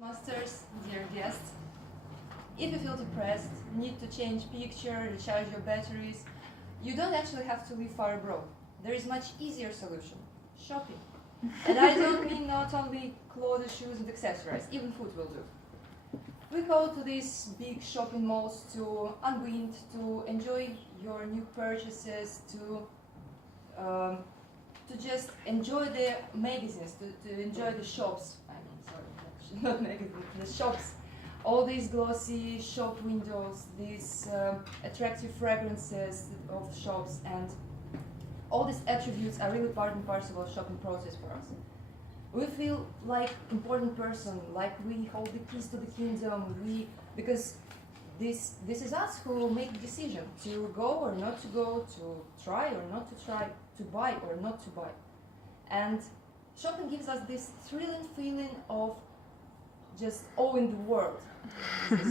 Masters, dear guests, if you feel depressed, need to change picture, recharge your batteries, you don't actually have to live far abroad. There is much easier solution: shopping. And I don't mean not only clothes, shoes, and accessories, even food will do. We go to these big shopping malls to unwind, to enjoy your new purchases, to just enjoy the magazines, to enjoy the shops. I mean, sorry, actually, not magazines, the shops. All these glossy shop windows, these attractive fragrances of shops, and all these attributes are really part and parcel of shopping process for us. We feel like important person, like we hold the keys to the kingdom. Because this is us who make the decision to go or not to go, to try or not to try, to buy or not to buy. And shopping gives us this thrilling feeling of just owning the world,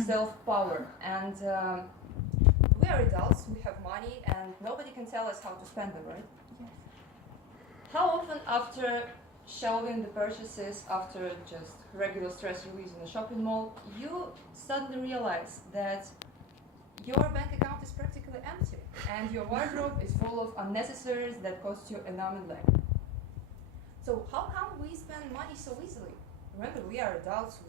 self-power. And we are adults, we have money, and nobody can tell us how to spend them, right? Yes. How often after shelving the purchases, after just regular stress release in a shopping mall, you suddenly realize that your bank account is practically empty and your wardrobe is full of unnecessaries that cost you an arm and leg. So how come we spend money so easily? Remember, we are adults,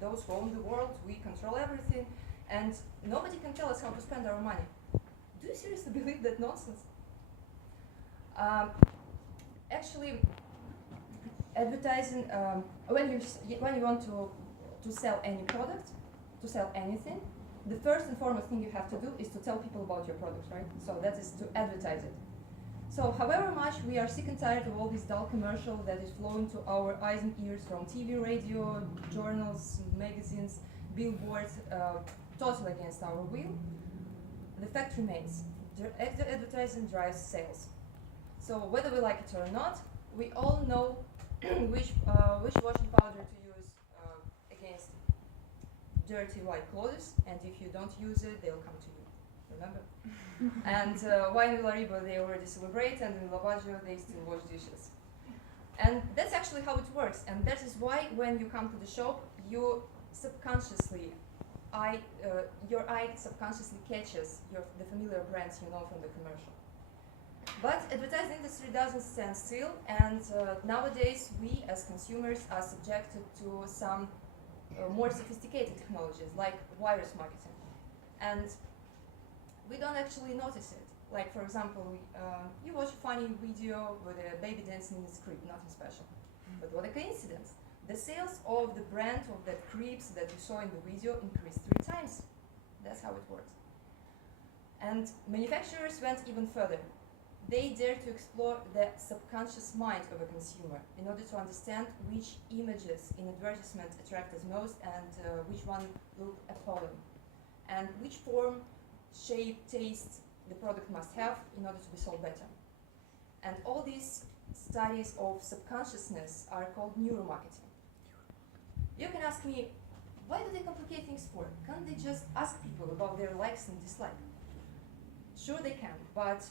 those who own the world, we control everything, and nobody can tell us how to spend our money. Do you seriously believe that nonsense? Actually, advertising, when you want to sell any product, to sell anything, the first and foremost thing you have to do is to tell people about your product, right? So that is to advertise it. So however much we are sick and tired of all this dull commercial that is flowing to our eyes and ears from TV, radio, journals, magazines, billboards, totally against our will, the fact remains: advertising drives sales. So whether we like it or not, we all know which washing powder to use against dirty white clothes, and if you don't use it, they'll come to you. Remember? And why in Lariba they already celebrate, and in Lavaggio they still wash dishes. And that's actually how it works. And that is why when you come to the shop, you subconsciously, your eye subconsciously catches the familiar brands you know from the commercial. But advertising industry doesn't stand still, and nowadays we as consumers are subjected to some more sophisticated technologies like virus marketing. And we don't actually notice it. Like, for example, you watch a funny video with a baby dancing in the crib, nothing special. But what a coincidence. The sales of the brand of that cribs that you saw in the video increased 3 times. That's how it works. And manufacturers went even further. They dare to explore the subconscious mind of a consumer in order to understand which images in advertisement attract us most, and which one look appalling, and which form, shape, taste the product must have in order to be sold better. And all these studies of subconsciousness are called neuromarketing. You can ask me, why do they complicate things for? Can't they just ask people about their likes and dislikes? Sure they can, but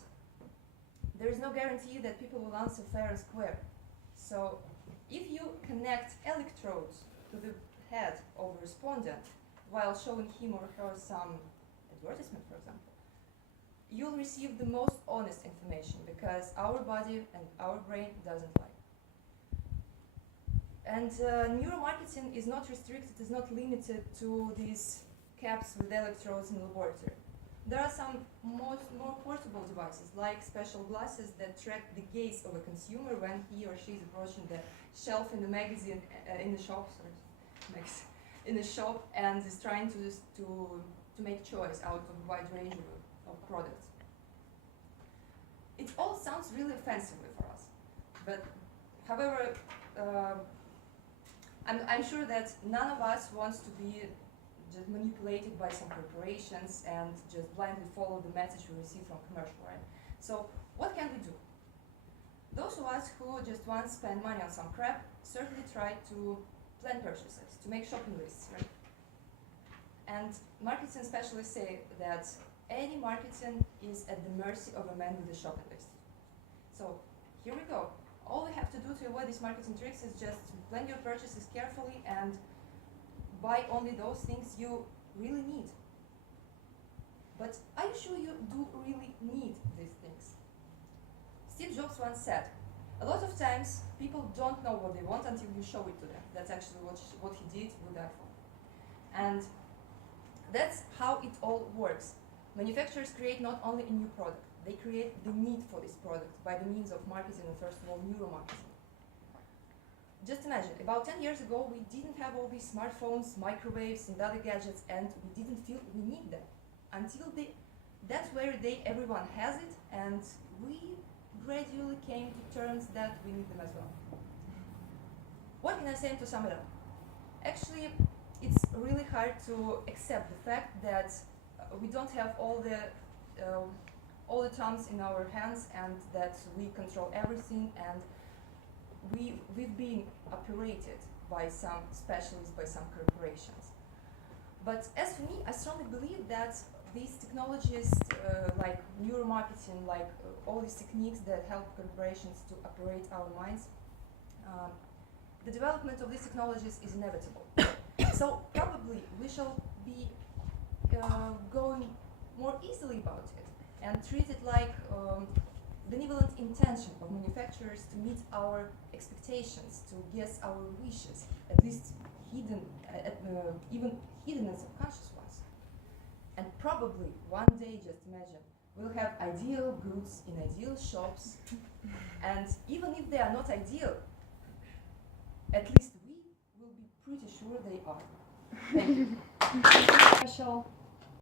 there is no guarantee that people will answer fair and square. So if you connect electrodes to the head of a respondent while showing him or her some advertisement, for example, you'll receive the most honest information, because our body and our brain doesn't lie. And neuromarketing is not restricted, is not limited to these caps with electrodes in the laboratory. There are some more portable devices, like special glasses that track the gaze of a consumer when he or she is approaching the shelf in the magazine, in the shop, and is trying to make choice out of a wide range of products. It all sounds really offensively for us, but however, I'm sure that none of us wants to be just manipulated by some corporations and just blindly follow the message we receive from commercial, right? So what can we do? Those of us who just want to spend money on some crap certainly try to plan purchases, to make shopping lists, right? And marketing specialists say that any marketing is at the mercy of a man with a shopping list. So here we go. All we have to do to avoid these marketing tricks is just plan your purchases carefully and buy only those things you really need. But are you sure you do really need these things? Steve Jobs once said, a lot of times people don't know what they want until you show it to them. That's actually what he did with iPhone. And that's how it all works. Manufacturers create not only a new product, they create the need for this product by the means of marketing and, first of all, neuromarketing. Just imagine, about 10 years ago, we didn't have all these smartphones, microwaves, and other gadgets, and we didn't feel we need them. Until that's where everyone has it, and we gradually came to terms that we need them as well. What can I say to sum it up? Actually, it's really hard to accept the fact that we don't have all the thumbs in our hands, and that we control everything, and we've been operated by some specialists, by some corporations. But as for me, I strongly believe that these technologies, like neuromarketing, like all these techniques that help corporations to operate our minds, the development of these technologies is inevitable. So probably we shall be going more easily about it and treat it like benevolent intention of manufacturers to meet our expectations, to guess our wishes, at least hidden, even hidden and subconscious ones. And probably one day, just imagine, we'll have ideal goods in ideal shops, and even if they are not ideal, at least we will be pretty sure they are. Thank you. Special